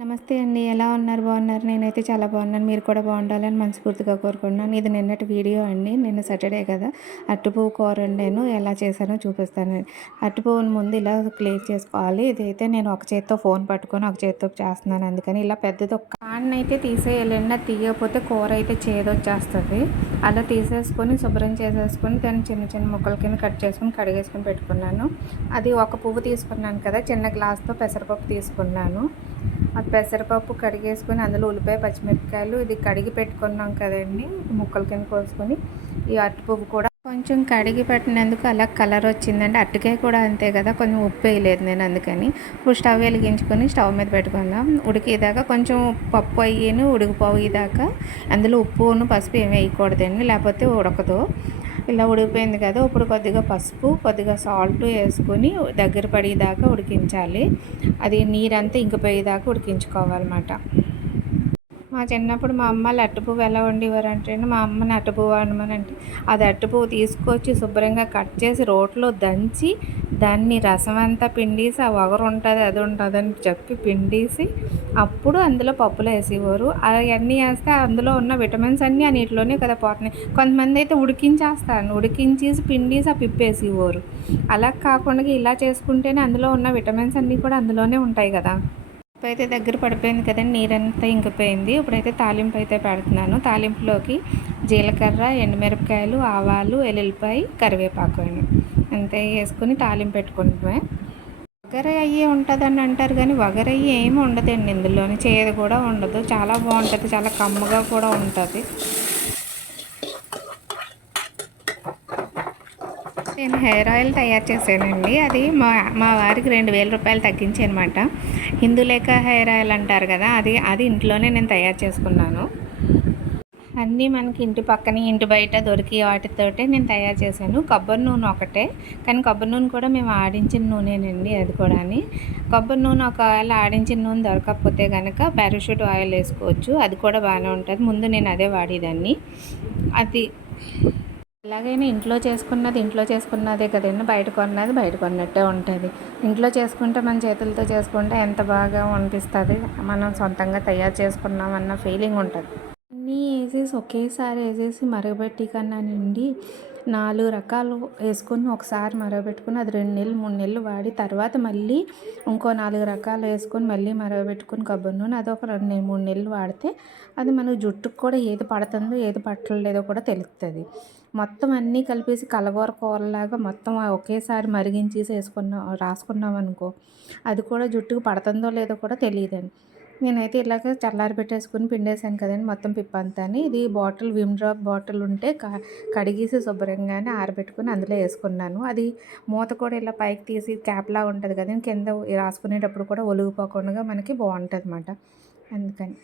నమస్తే అండి. ఎలా ఉన్నారు? బాగున్నారు? నేనైతే చాలా బాగున్నాను. మీరు కూడా బాగుండాలని మనస్ఫూర్తిగా కోరుకుంటున్నాను. ఇది నిన్నటి వీడియో అండి. నిన్న సాటర్డే కదా! అరటిపువ్వు కూర వండాను. ఎలా చేశానో చూపిస్తానండి. అరటిపువ్వుని ముందు ఇలా క్లీన్ చేసుకోవాలి. ఇదైతే నేను ఒక చేత్తో ఫోన్ పట్టుకొని ఒక చేత్తో చేస్తున్నాను. అందుకని ఇలా పెద్దది ఒక కాడనైతే తీసేయాలండి. అది తీయకపోతే కూర అయితే చేదొచ్చేస్తుంది. అలా తీసేసుకొని శుభ్రం చేసేసుకొని దాన్ని చిన్న చిన్న ముక్కల కింద కట్ చేసుకొని కడిగేసుకొని పెట్టుకున్నాను. అది ఒక పువ్వు తీసుకున్నాను కదా! చిన్న గ్లాస్తో పెసరపప్పు తీసుకున్నాను. ఆ పెసరపప్పు కడిగేసుకొని అందులో ఉల్లిపాయ పచ్చిమిరపకాయలు ఇది కడిగి పెట్టుకున్నాం కదండి, ముక్కల కింద కోసుకొని ఈ అరటిపువ్వు కూడా కొంచెం కడిగి పెట్టినందుకు అలా కలర్ వచ్చిందండి. అరటికాయ కూడా అంతే కదా, కొంచెం ఉప్పు వేయలేదు నేను, అందుకని ఇప్పుడు స్టవ్ వెలిగించుకొని స్టవ్ మీద పెట్టుకుందాం. ఉడికేదాకా కొంచెం పప్పు అయ్యేను ఉడికిపోయేదాకా అందులో ఉప్పును పసుపు ఏమి వేయకూడదండి, లేకపోతే ఉడకదు. ఇలా ఉడికిపోయింది కదా, ఇప్పుడు కొద్దిగా పసుపు కొద్దిగా సాల్ట్ వేసుకొని దగ్గర పడేదాకా ఉడికించాలి. అది నీరంతా ఇంకిపోయేదాకా ఉడికించుకోవాలన్నమాట. మా చిన్నప్పుడు మా అమ్మ అరటిపువ్వు ఎలా వండేవారంటే, మా అమ్మని అరటిపువ్వు వండమనంటే అది అరటిపువ్వు తీసుకొచ్చి శుభ్రంగా కట్ చేసి రోట్లో దంచి దాన్ని రసం అంతా పిండేసి ఆ వగరు ఉంటుంది అది ఉంటుందని చెప్పి పిండేసి అప్పుడు అందులో పప్పులు వేసేవారు. అవన్నీ వేస్తే అందులో ఉన్న విటమిన్స్ అన్నీ ఆ నీటిలోనే కదా పోతున్నాయి. కొంతమంది అయితే ఉడికించేసి పిండేసి ఆ పిప్పేసేవారు. అలా కాకుండా ఇలా చేసుకుంటేనే అందులో ఉన్న విటమిన్స్ అన్నీ కూడా అందులోనే ఉంటాయి కదా. అయితే దగ్గర పడిపోయింది కదండి, నీరంతా ఇంకిపోయింది. ఇప్పుడైతే తాలింపు అయితే పెడుతున్నాను. తాలింపులోకి జీలకర్ర, ఎండుమిరపకాయలు, ఆవాలు, ఎల్లుల్లిపాయ, కరివేపాకు అని అంతే వేసుకుని తాలింపు పెట్టుకుంటామే. వగరయ్యి ఉంటుందని అంటారు కానీ వగరయ్యి ఏమి ఉండదండి, ఇందులోని చేదు కూడా ఉండదు. చాలా బాగుంటుంది, చాలా కమ్మగా కూడా ఉంటుంది. నేను హెయిర్ ఆయిల్ తయారు చేశానండి. అది మా వారికి 2000 రూపాయలు తగ్గించి అనమాట. హిందులేఖ హెయిర్ ఆయిల్ అంటారు కదా, అది ఇంట్లోనే నేను తయారు చేసుకున్నాను. అన్నీ మనకి ఇంటి పక్కన ఇంటి బయట దొరికి వాటితోటే నేను తయారు చేశాను. కొబ్బరి నూనె ఒకటే, కానీ కొబ్బరి నూనె కూడా మేము ఆడించిన నూనెనండి. అది కూడా కొబ్బరి నూనె ఒకవేళ ఆడించిన నూనె దొరకకపోతే కనుక పారాషూట్ ఆయిల్ వేసుకోవచ్చు, అది కూడా బాగానే ఉంటుంది. ముందు నేను అదే వాడేదాన్ని. అది ఎలాగైనా ఇంట్లో చేసుకున్నదే కదండి, బయట కొన్నది బయట కొన్నట్టే ఉంటుంది. ఇంట్లో చేసుకుంటే మన చేతులతో చేసుకుంటే ఎంత బాగా అనిపిస్తుంది, మనం సొంతంగా తయారు చేసుకున్నామన్న ఫీలింగ్ ఉంటుంది. అన్నీ ఒకేసారి వేసేసి మరగబెట్టి కన్నా నిండి 4 రకాలు వేసుకొని ఒకసారి మరగబెట్టుకుని అది 2 నెలలు 3 నెలలు వాడి తర్వాత మళ్ళీ ఇంకో 4 రకాలు వేసుకొని మళ్ళీ మరగబెట్టుకుని కొబ్బరి నూనె అది ఒక 2 3 నెలలు వాడితే అది మనకు జుట్టుకు కూడా ఏది పడుతుందో ఏది పట్టలేదో కూడా తెలుస్తుంది. మొత్తం అన్నీ కలిపేసి కూరలాగా మొత్తం ఒకేసారి మరిగించేసి రాసుకున్నాం అనుకో, అది కూడా జుట్టుకు పడుతుందో లేదో కూడా తెలియదండి. నేనైతే ఇలాగ చల్లారి పెట్టేసుకుని పిండేసాను కదండి మొత్తం పిప్పంతా. ఇది బాటిల్ విమ్ డ్రాప్ బాటిల్ ఉంటే కడిగేసి శుభ్రంగానే ఆరబెట్టుకుని అందులో వేసుకున్నాను. అది మూత కూడా ఇలా పైకి తీసి క్యాప్లా ఉంటుంది కదా, కింద రాసుకునేటప్పుడు కూడా ఒలిగిపోకుండా మనకి బాగుంటుంది అన్నమాట. అందుకని